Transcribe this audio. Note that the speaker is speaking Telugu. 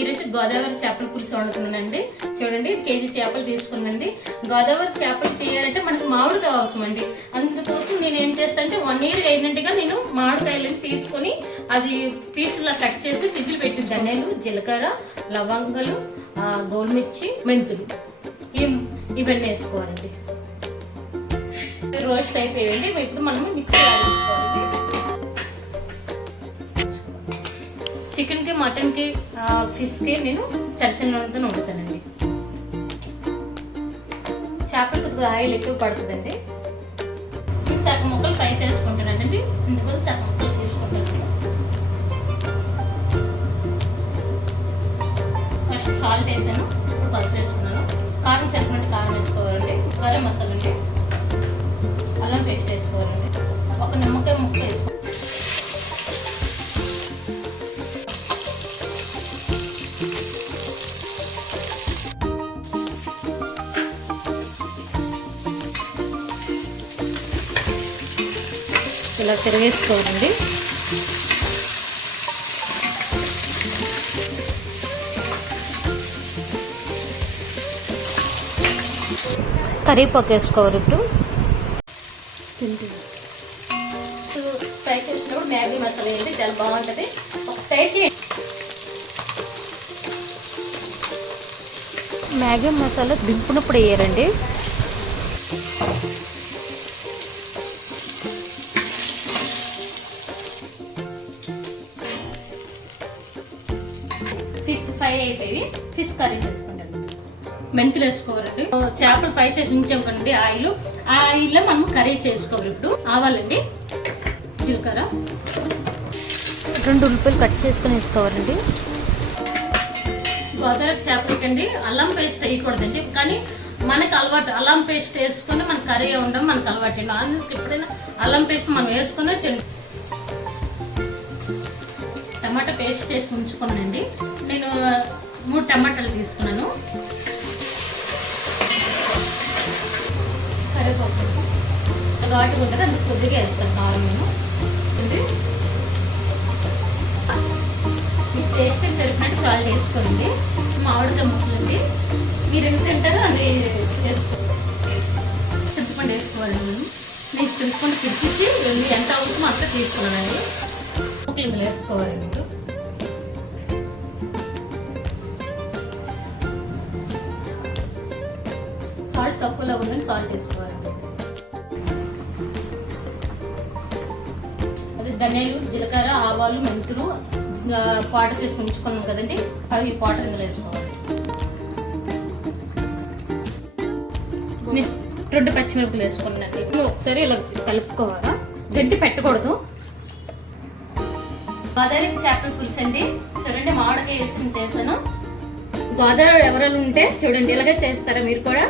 ఈరోజు గోదావరి చేపల పులుసు వండుతున్నానండి. చూడండి, కేజీ చేపలు తీసుకున్నానండి. గోదావరి చేపలు చేయాలంటే మనకు మామిడికాయ అవసరం అండి. అందుకోసం నేను ఏం చేస్తాను అంటే 1 year అయినట్టుగా నేను మామిడికాయలను తీసుకొని అది పీసులా కట్ చేసి ఫ్రిడ్జ్లో పెట్టి ధనియాలు, జీలకర్ర, లవంగాలు, గోల్మిర్చి, మెంతులు ఇవన్నీ వేసుకోవాలండి. రోస్ట్ అయిపోయింది. ఇప్పుడు మనము మిక్సీ ఆడించుకోవాలి. చికెన్కి, మటన్కి, ఫిష్కి నేను సరిసిన నూనెతో వండుతానండి. చేపలు కొద్దిగా ఆయిల్ ఎక్కువ పడుతుందండి. సగం ముక్కలు ఫ్రై చేసుకుంటానండి. ఇందుకోసం సగం ముక్కలు తీసుకుంటానండి. ఫస్ట్ సాల్ట్ వేసాను, ఇప్పుడు పసుపు వేసుకున్నాను. కారం సరిపోయినట్టు కారం వేసుకోవాలండి. గరం మసాలా అండి, అల్లం పేస్ట్ వేసుకోవాలండి. ఒక నిమ్మకాయ ముక్క వేసుకోవాలి. ఇలా తిరిగేసుకోవాలండి. కరివేపాకు వేసుకోవాలి. ఇప్పుడు ఫ్రై చేసినప్పుడు మ్యాగీ మసాలా వేయండి, చాలా బాగుంటుంది. ఒక ఫ్రై చేయండి. మ్యాగీ మసాలా దింపునప్పుడు వేయాలండి. ఫిష్ ఫ్రై అయిపోయి ఫిష్ కర్రీ చేసుకుంటాను. మెంతులు వేసుకోవాలండి. చేపలు ఫ్రై చేసి ఉంచామండి ఆయిల్. ఆ ఆయిల్లో మనం కర్రీ చేసుకోవాలి. ఇప్పుడు ఆవాలండి, జీలకర్ర, 2 ఉల్లిపాయలు కట్ చేసుకుని వేసుకోవాలండి. గోదావరి చేపలకండి అల్లం పేస్ట్ వేయకూడదండి, కానీ మనకు అలవాటు అల్లం పేస్ట్ వేసుకొని మన కర్రీ ఉండడం మనకు అలవాటు అండి. ఆనియన్స్ ఎప్పుడైనా అల్లం పేస్ట్ మనం వేసుకొని తింటాం. టమాటా పేస్ట్ చేసి ఉంచుకున్నానండి. నేను 3 టమాటాలు తీసుకున్నాను. కరివేపాకు ఘాటుగా ఉంటుంది, అందుకు కొద్దిగా వేస్తాను కారం. నేను మీ టేస్ట్ సరిపోయినట్టు సాల్ట్ వేసుకోండి. మామిడికాయ ముక్కలండి, మీరు ఎంత తింటారో అన్ని వేసుకోండి. చింతపండు వేసుకోవాలండి. నేను చింతపండు పిచ్చిచ్చి ఎంత అవసరమో అంతా తీసుకున్నానండి. ముక్కలు ఇందులో వేసుకోవాలండి. సాల్ట్ తక్కువలో ఉందని సాల్ట్ వేసుకోవాలండి. అది ధనియాలు, జీలకర్ర, ఆవాలు, మెంతులు పౌడర్ చేసి ఉంచుకున్నాం కదండి, అవి పౌడర్ ఇందులో వేసుకోవాలి. 2 పచ్చిమిరపకాయలు వేసుకున్నానండి. ఒకసారి ఇలా కలుపుకోవాలా, గడ్డి పెట్టకూడదు. గోదావరి చేపల పులుసు అండి. చూడండి, మామిడికాయ వేసి చేశాను. గోదావరి ఎవరైనా ఉంటే చూడండి ఇలాగే చేస్తారా మీరు కూడా.